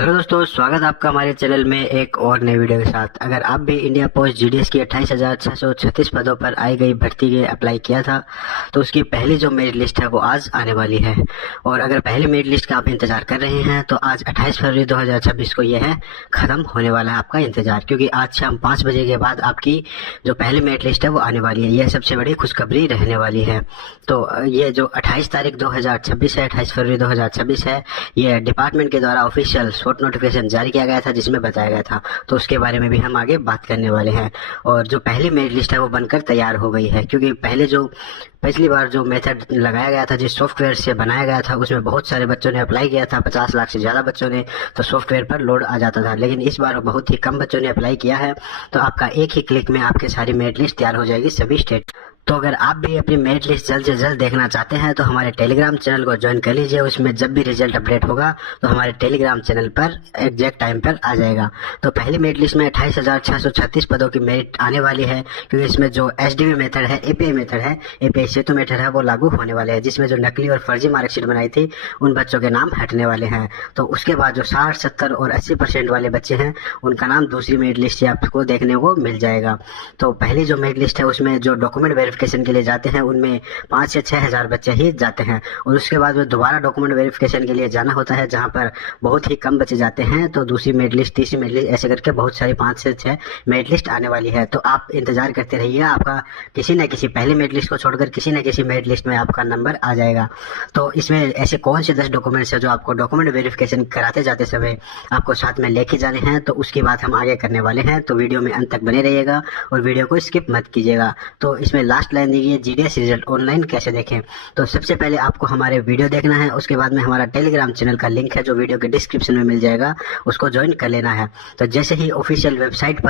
Hello दोस्तों, स्वागत है आपका हमारे चैनल में एक और नई वीडियो के साथ। अगर आप भी इंडिया पोस्ट जीडीएस की 28,636 पदों पर आई गई भर्ती के अप्लाई किया था तो उसकी पहली जो मेरिट लिस्ट है वो आज आने वाली है। और अगर पहली मेरिट लिस्ट का आप इंतजार कर रहे हैं तो आज 28 फरवरी 2026 को यह है खत्म होने वाला है आपका इंतजार, क्योंकि आज शाम 5 बजे के बाद आपकी जो पहली मेरिट लिस्ट है वो आने वाली है। यह सबसे बड़ी खुशखबरी रहने वाली है। तो ये जो 28 तारीख 2026 है, 28 फरवरी 2026 है, यह डिपार्टमेंट के द्वारा ऑफिशियल शॉर्ट नोटिफिकेशन जारी किया गया था जिसमें बताया गया था। तो उसके बारे में भी हम आगे बात करने वाले हैं। और जो पहली मेरिट लिस्ट है वो बनकर तैयार हो गई है, क्योंकि पिछली बार जो मेथड लगाया गया था, जिस सॉफ्टवेयर से बनाया गया था, उसमें बहुत सारे बच्चों ने अप्लाई किया था, 50 लाख से ज़्यादा बच्चों ने, तो सॉफ्टवेयर पर लोड आ जाता था। लेकिन इस बार बहुत ही कम बच्चों ने अप्लाई किया है, तो आपका एक ही क्लिक में आपकी सारी मेरिट लिस्ट तैयार हो जाएगी सभी स्टेट। तो अगर आप भी अपनी मेरिट लिस्ट जल्द से जल्द देखना चाहते हैं तो हमारे टेलीग्राम चैनल को ज्वाइन कर लीजिए। उसमें जब भी रिजल्ट अपडेट होगा तो हमारे टेलीग्राम चैनल पर एग्जैक्ट टाइम पर आ जाएगा। तो पहली मेरिट लिस्ट में 28,636 पदों की मेरिट आने वाली है, क्योंकि इसमें जो एसडीवी मेथड है, एपीआई मेथड है, एपीआई सेतु मेथड है, वो लागू होने वाले हैं, जिसमें जो नकली और फर्जी मार्कशीट बनाई थी उन बच्चों के नाम हटने वाले हैं। तो उसके बाद जो 60, 70 और 80% वाले बच्चे हैं उनका नाम दूसरी मेरिट लिस्ट से आपको देखने को मिल जाएगा। तो पहली जो मेरिट लिस्ट है उसमें जो डॉक्यूमेंट वेरिफिकेशन के लिए जाते हैं उनमें 5 से 6 हजार बच्चे ही जाते हैं, और उसके बाद में दोबारा डॉक्यूमेंट वेरिफिकेशन के लिए जाना होता है, जहां पर बहुत ही कम बच्चे जाते हैं। तो दूसरी मेरिट लिस्ट, तीसरी मेरिट लिस्ट, ऐसे करके बहुत सारी 5 से 6 मेरिट लिस्ट आने वाली है। तो आप इंतजार करते रहिएगा, आपका किसी न किसी पहली मेरिट लिस्ट को छोड़कर किसी न किसी मेरिट लिस्ट में आपका नंबर आ जाएगा। तो इसमें ऐसे कौन से 10 डॉक्यूमेंट्स है जो आपको डॉक्यूमेंट वेरिफिकेशन कराते जाते समय आपको साथ में लेके जाने हैं, तो उसकी बात हम आगे करने वाले हैं। तो वीडियो में अंत तक बने रहिएगा और वीडियो को स्किप मत कीजिएगा। तो इसमें लास्ट लाइन देखिए, जीडीएस रिजल्ट ऑनलाइन कैसे देखें। तो सबसे पहले आपको हमारे वीडियो देखना है, उसके बाद में हमारा टेलीग्राम चैनल का लिंक है जो वीडियो के डिस्क्रिप्शन में मिल जाएगा, उसको ज्वाइन कर लेना है। तो जैसे ही ऑफिशियल वेबसाइट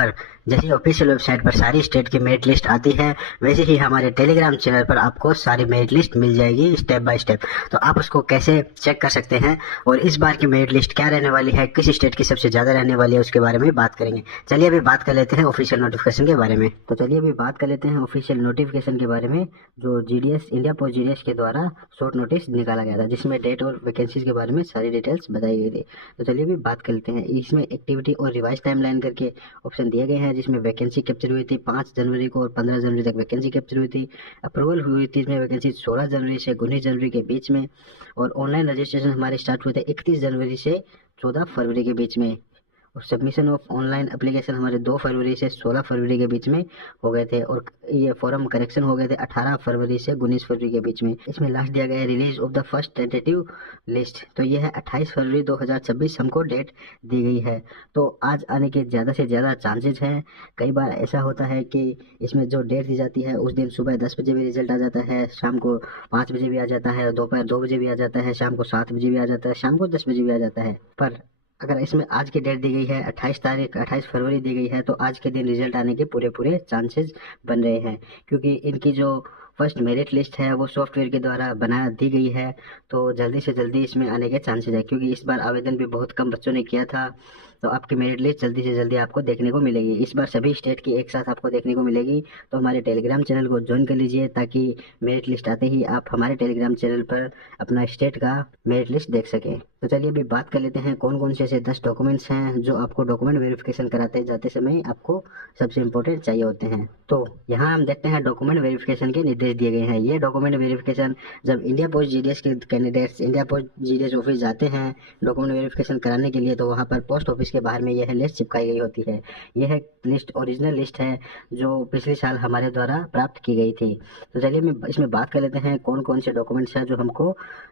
पर सारी स्टेट की मेरिट लिस्ट आती है, वैसे ही हमारे टेलीग्राम चैनल पर आपको सारी मेरिट लिस्ट मिल जाएगी स्टेप बाय स्टेप। तो आप उसको कैसे चेक कर सकते हैं और इस बार की मेरिट लिस्ट क्या रहने वाली है, किस स्टेट की सबसे ज्यादा रहने वाली है, उसके बारे में बात करेंगे। चलिए अभी बात कर लेते हैं ऑफिशियल नोटिफिकेशन के बारे में। तो चलिए अभी बात कर लेते हैं ऑफिशियल नोटिफिकेशन के बारे में, जो जीडीएस, इंडिया पोस्ट जीडीएस के द्वारा शॉर्ट नोटिस निकाला गया था, जिसमें डेट और वैकेंसीज के बारे में सारी डिटेल्स बताई गई थी। तो चलिए अभी बात कर लेते हैं। इसमें एक्टिविटी और रिवाइज टाइमलाइन करके ऑप्शन दिए गए हैं, जिसमें वैकेंसी कैप्चर हुई थी 5 जनवरी को और 15 जनवरी तक वैकेंसी कैप्चर हुई थी। अप्रूवल हुई थी इसमें वैकेंसी 16 जनवरी से 19 जनवरी के बीच में, और ऑनलाइन रजिस्ट्रेशन हमारे स्टार्ट हुए थे 31 जनवरी से 14 फरवरी के बीच में, और सबमिशन ऑफ ऑनलाइन एप्लीकेशन हमारे 2 फरवरी से 16 फरवरी के बीच में हो गए थे, और ये फॉर्म करेक्शन हो गए थे 18 फरवरी से 19 फरवरी के बीच में। इसमें लास्ट दिया गया है release of the first tentative list, तो ये है 28 फरवरी 2026 हमको डेट दी गई है। तो आज आने के ज़्यादा से ज़्यादा चांसेस हैं। कई बार ऐसा होता है कि इसमें जो डेट दी जाती है उस दिन सुबह 10 बजे भी रिजल्ट आ जाता है, शाम को 5 बजे भी आ जाता है, दोपहर 2 बजे भी आ जाता है, शाम को 7 बजे भी आ जाता है, शाम को 10 बजे भी आ जाता है। पर अगर इसमें आज की डेट दी गई है 28 फरवरी दी गई है, तो आज के दिन रिजल्ट आने के पूरे चांसेस बन रहे हैं, क्योंकि इनकी जो फर्स्ट मेरिट लिस्ट है वो सॉफ्टवेयर के द्वारा बना दी गई है। तो जल्दी से जल्दी इसमें आने के चांसेस है, क्योंकि इस बार आवेदन भी बहुत कम बच्चों ने किया था। तो आपकी मेरिट लिस्ट जल्दी से जल्दी आपको देखने को मिलेगी। इस बार सभी स्टेट की एक साथ आपको देखने को मिलेगी। तो हमारे टेलीग्राम चैनल को ज्वाइन कर लीजिए, ताकि मेरिट लिस्ट आते ही आप हमारे टेलीग्राम चैनल पर अपना स्टेट का मेरिट लिस्ट देख सकें। तो चलिए अभी बात कर लेते हैं कौन कौन से ऐसे 10 डॉक्यूमेंट्स हैं जो आपको डॉक्यूमेंट वेरिफिकेशन कराते जाते समय आपको सबसे इंपॉर्टेंट चाहिए होते हैं। तो यहाँ हम देखते हैं डॉक्यूमेंट वेरिफिकेशन के निर्देश दिए गए हैं। ये डॉक्यूमेंट वेरिफिकेशन जब इंडिया पोस्ट जीडीएस के candidates India post GDS office जाते हैं डॉक्यूमेंट वेरिफिकेशन कराने के लिए, तो वहाँ पर पोस्ट ऑफिस के बाहर में यह लिस्ट चिपकाई गई होती है। यह लिस्ट ओरिजिनल लिस्ट है जो पिछले साल हमारे द्वारा प्राप्त की गई थी। तो चलिए मैं इसमें बात कर लेते हैं कौन कौन से डॉक्यूमेंट्स हैं जो हमको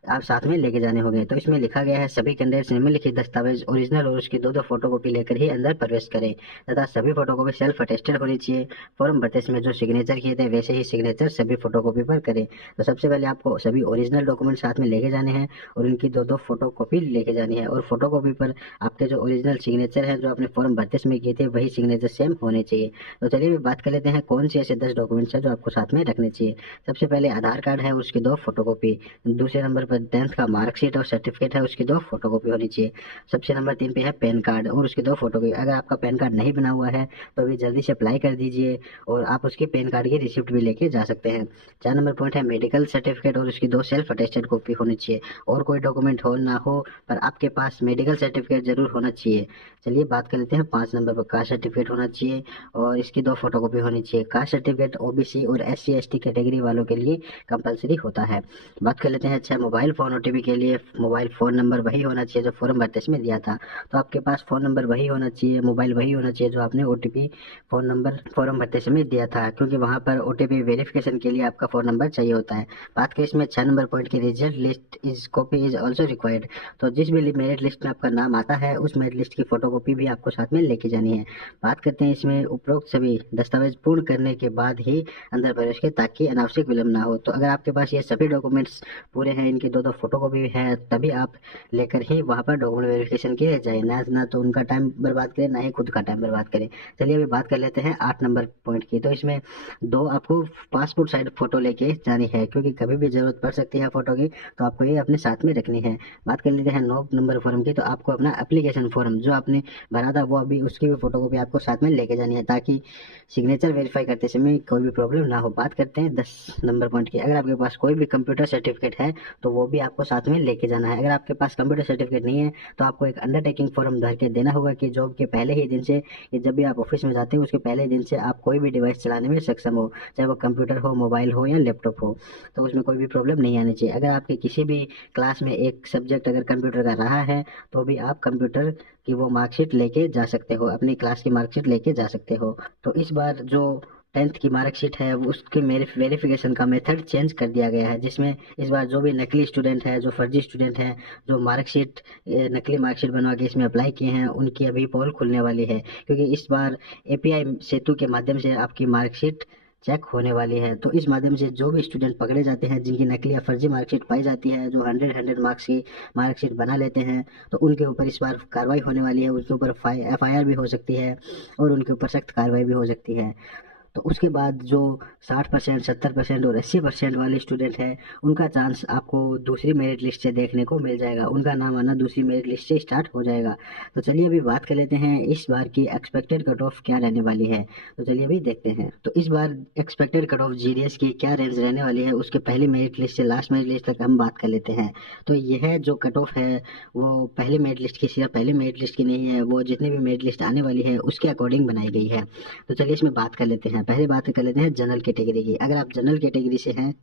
आप साथ में लेके जाने होंगे। तो इसमें लिखा गया है सभी कैंडिडेट्स निम्नलिखित दस्तावेज ओरिजिनल और उसकी 2-2 फोटोकॉपी लेकर ही अंदर प्रवेश करें, तथा सभी फोटोकॉपी सेल्फ अटेस्टेड होनी चाहिए। फॉर्म भरते समय जो सिग्नेचर किए थे वैसे ही सिग्नेचर सभी फोटोकॉपी पर करें। तो सबसे पहले आपको सभी ओरिजिनल डॉक्यूमेंट साथ में लेके जाने हैं और उनकी 2-2 फोटोकॉपी लेके जानी है, और फोटोकॉपी पर आपके जो ओरिजिनल सिग्नेचर है जो आपने फॉर्म भरते समय किए थे वही सिग्नेचर सेम होने चाहिए। तो चलिए बात कर लेते हैं कौन से ऐसे 10 डॉक्यूमेंट्स हैं जो आपको साथ में रखने चाहिए। सबसे पहले आधार कार्ड है, उसकी 2 फोटोकॉपी। दूसरे नंबर पर 10th का मार्कशीट और सर्टिफिकेट है, उसकी 2 फोटोकॉपी होनी चाहिए। सबसे नंबर 3 पे है पैन कार्ड और उसकी 2 फोटोकॉपी। अगर आपका पैन कार्ड नहीं बना हुआ है तो अभी जल्दी से अप्लाई कर दीजिए और आप उसकी पैन कार्ड की रिसिप्ट भी लेके जा सकते हैं। 4 नंबर पॉइंट है मेडिकल सर्टिफिकेट और उसकी 2 सेल्फ अटेस्टेड कॉपी होनी चाहिए। और कोई डॉक्यूमेंट हो ना हो पर आपके पास मेडिकल सर्टिफिकेट जरूर होना चाहिए। चलिए बात कर लेते हैं 5 नंबर पर कास्ट सर्टिफिकेट होना चाहिए और इसकी 2 फोटोकॉपी होनी चाहिए। कास्ट सर्टिफिकेट ओबीसी और SC ST कैटेगरी वालों के लिए कंपलसरी होता है। बात कर लेते हैं अच्छा मोबाइल फोन OTP के लिए मोबाइल फोन नंबर वही होना चाहिए जो फॉर्म भरते समय दिया था। तो आपके पास फोन नंबर वही होना चाहिए, मोबाइल वही होना चाहिए जो आपने OTP फोन नंबर फॉर्म भरते समय दिया था, क्योंकि वहां पर OTP वेरिफिकेशन के लिए आपका फोन नंबर चाहिए होता है। बात करें इसमें 6 नंबर पॉइंट की result list is copy is also required. तो जिस भी मेरिट लिस्ट में आपका नाम आता है उस मेरिट लिस्ट की फोटोकॉपी भी आपको साथ में लेके जानी है। बात करते हैं इसमें उपरोक्त सभी दस्तावेज पूर्ण करने के बाद ही अंदर प्रवेश के ताकि अनावश्यक विलंब ना हो। तो अगर आपके पास ये सभी डॉक्यूमेंट्स पूरे हैं, इनकी 2 फोटोकॉपी है, तभी आप लेकर ही वहां पर डॉक्यूमेंट वेरिफिकेशन के लिए जाए, ना तो उनका टाइम बर्बाद करें ना ही खुद का टाइम बर्बाद करें। चलिए अभी बात कर लेते हैं 8 नंबर पॉइंट की। तो इसमें 2 आपको पासपोर्ट साइज फोटो लेके जानी है, क्योंकि कभी भी जरूरत पड़ सकती है फोटो की, तो आपको ये अपने साथ में रखनी है। बात कर लेते हैं 9 नंबर फॉर्म की। तो आपको अपना एप्लीकेशन फॉर्म जो आपने भरा था वो अभी उसकी भी फोटोकॉपी आपको साथ में लेके जानी है, ताकि सिग्नेचर वेरीफाई करते समय कोई भी प्रॉब्लम ना हो। बात करते हैं 10 नंबर पॉइंट की। अगर आपके पास कोई भी कंप्यूटर सर्टिफिकेट है तो वो भी आपको साथ में लेके जाना है। अगर आपके पास कंप्यूटर सर्टिफिकेट नहीं है तो आपको एक अंडरटेकिंग फॉर्म भर के देना होगा कि जॉब के पहले ही दिन से, जब भी आप ऑफिस में जाते हैं उसके पहले दिन से आप कोई भी डिवाइस चलाने में सक्षम हो, चाहे वो कंप्यूटर हो, मोबाइल हो या लैपटॉप हो, तो उसमें कोई भी प्रॉब्लम नहीं आनी चाहिए। अगर आपके किसी भी क्लास में एक सब्जेक्ट अगर कंप्यूटर का रहा है तो भी आप कंप्यूटर की वो मार्कशीट लेके जा सकते हो, अपनी क्लास की मार्कशीट लेके जा सकते हो। तो इस बार जो 10th की मार्कशीट है उसके वेरिफिकेशन का मेथड चेंज कर दिया गया है, जिसमें इस बार जो भी नकली स्टूडेंट है, जो फर्जी स्टूडेंट है, जो मार्कशीट नकली मार्कशीट बनवा के इसमें अप्लाई किए हैं, उनकी अभी पोल खुलने वाली है, क्योंकि इस बार API सेतु के माध्यम से आपकी मार्कशीट चेक होने वाली है। तो इस माध्यम से जो भी स्टूडेंट पकड़े जाते हैं जिनकी नकली या फर्जी मार्कशीट पाई जाती है, जो 100 मार्क्स की मार्कशीट बना लेते हैं, तो उनके ऊपर इस बार कार्रवाई होने वाली है। उनके ऊपर FIR भी हो सकती है और उनके ऊपर सख्त कार्रवाई भी हो सकती है। तो उसके बाद जो 60%, 70% और 80% वाले स्टूडेंट हैं उनका चांस आपको दूसरी मेरिट लिस्ट से देखने को मिल जाएगा, उनका नाम आना दूसरी मेरिट लिस्ट से स्टार्ट हो जाएगा। तो चलिए अभी बात कर लेते हैं इस बार की एक्सपेक्टेड कट ऑफ क्या रहने वाली है। तो चलिए अभी देखते हैं। तो इस बार एक्सपेक्टेड कट ऑफ GDS की क्या रेंज रहने वाली है, उसके पहली मेरिट लिस्ट से लास्ट मेरिट लिस्ट तक हम बात कर लेते हैं। तो यह जो कट ऑफ है वो पहली मेरिट लिस्ट की, सिर्फ पहली मेरिट लिस्ट की नहीं है, वो जितनी भी मेरिट लिस्ट आने वाली है उसके अकॉर्डिंग बनाई गई है। तो चलिए इसमें बात कर लेते हैं। पहले बात कर लेते हैं जनरल कैटेगरी की। अगर आप जनरल कैटेगरी से हैं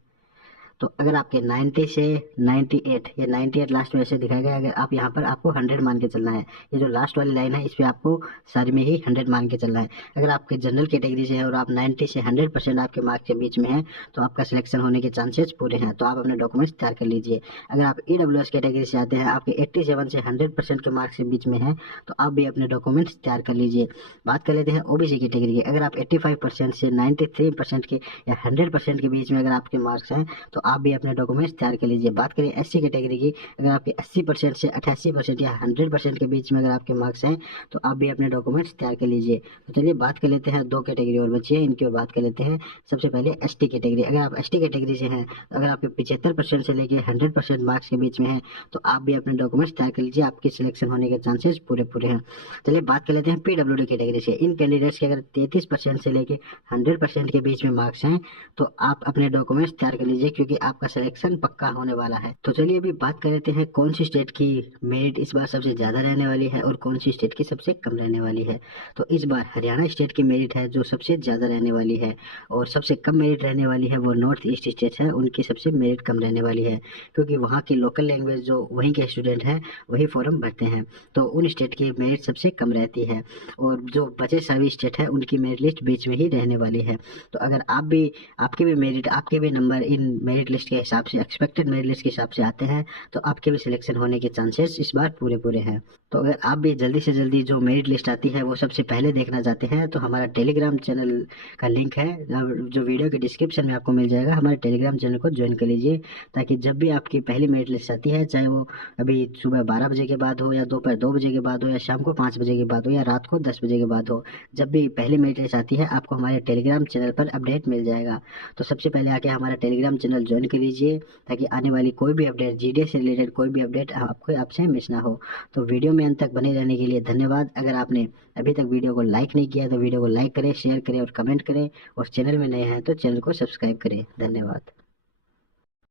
तो अगर आपके 90 से 98 या 98 लास्ट में ऐसे दिखाया गया, अगर आप यहाँ पर आपको 100 मान के चलना है, ये जो लास्ट वाली लाइन है इस पे आपको सारी में ही 100 मान के चलना है। अगर आपके जनरल कैटेगरी से है और आप 90 से 100% आपके मार्क्स के बीच में है तो आपका सिलेक्शन होने के चांसेस पूरे हैं। तो आप अपने डॉक्यूमेंट्स तैयार कर लीजिए। अगर आप EWS कैटेगरी से आते हैं, आपके 87 से 100% के मार्क्स के बीच में है, तो आप भी अपने डॉक्यूमेंट्स तैयार कर लीजिए। बात कर लेते हैं OBC कैटेगरी की। अगर आप 85% से 93% के या 100% के बीच में अगर आपके मार्क्स हैं तो आप भी अपने डॉक्यूमेंट्स तैयार कर लीजिए। बात करें SC कैटेगरी की। अगर आपके 80% से 88% या 100% के बीच में अगर आपके मार्क्स हैं तो आप भी अपने डॉक्यूमेंट्स तैयार कर लीजिए। तो चलिए बात कर लेते हैं 2 कैटेगरी और बची है, इनकी और बात कर लेते हैं। सबसे पहले ST कैटेगरी। अगर आप ST कैटेगरी से हैं, अगर आपके 75% से लेके 100% मार्क्स के बीच में है तो आप भी अपने डॉक्यूमेंट्स तैयार कर लीजिए, आपके सिलेक्शन होने के चांसेस पूरे हैं। चलिए बात कर लेते हैं PWD कैटेगरी से। इन कैंडिडेट्स के अगर 33% से लेके 100% के बीच में मार्क्स हैं तो आप अपने डॉक्यूमेंट्स तैयार कर लीजिए, क्योंकि आपका सिलेक्शन पक्का होने वाला है। तो चलिए अभी बात कर लेते हैं कौन सी स्टेट की मेरिट इस बार सबसे ज्यादा रहने वाली है और कौन सी स्टेट की सबसे कम रहने वाली है। तो इस बार हरियाणा स्टेट की मेरिट है जो सबसे ज्यादा रहने वाली है, और सबसे कम मेरिट रहने वाली है वो नॉर्थ ईस्ट स्टेट है, उनकी सबसे मेरिट कम रहने वाली है, क्योंकि वहाँ की लोकल लैंग्वेज जो वहीं के स्टूडेंट हैं वही फॉर्म भरते हैं, तो उन स्टेट की मेरिट सबसे कम रहती है। और जो बचे सभी स्टेट है उनकी मेरिट लिस्ट बीच में ही रहने वाली है। तो अगर आप भी, आपके भी मेरिट, आपके भी नंबर इन मेरिट लिस्ट के हिसाब से, एक्सपेक्टेड मेरिट लिस्ट के हिसाब से आते हैं तो आपके भी सिलेक्शन होने के चांसेस इस बार पूरे हैं। तो अगर आप भी जल्दी से जल्दी जो मेरिट लिस्ट आती है वो सबसे पहले देखना चाहते हैं तो हमारा टेलीग्राम चैनल का लिंक है जो वीडियो के डिस्क्रिप्शन में आपको मिल जाएगा, हमारे टेलीग्राम चैनल को ज्वाइन कर लीजिए, ताकि जब भी आपकी पहली मेरिट लिस्ट आती है, चाहे वो अभी सुबह 12 बजे के बाद हो या दोपहर 2 बजे के बाद हो या शाम को 5 बजे के बाद हो या रात को 10 बजे के बाद हो, जब भी पहली मेरिट लिस्ट आती है आपको हमारे टेलीग्राम चैनल पर अपडेट मिल जाएगा। तो सबसे पहले आके हमारा टेलीग्राम चैनल ज्वाइन कर लीजिए, ताकि आने वाली कोई भी अपडेट, जीडीएस से रिलेटेड कोई भी अपडेट आपसे मिस ना हो। तो वीडियो में अंत तक बने रहने के लिए धन्यवाद। अगर आपने अभी तक वीडियो को लाइक नहीं किया तो वीडियो को लाइक करें, शेयर करें और कमेंट करें, और चैनल में नए हैं तो चैनल को सब्सक्राइब करें। धन्यवाद।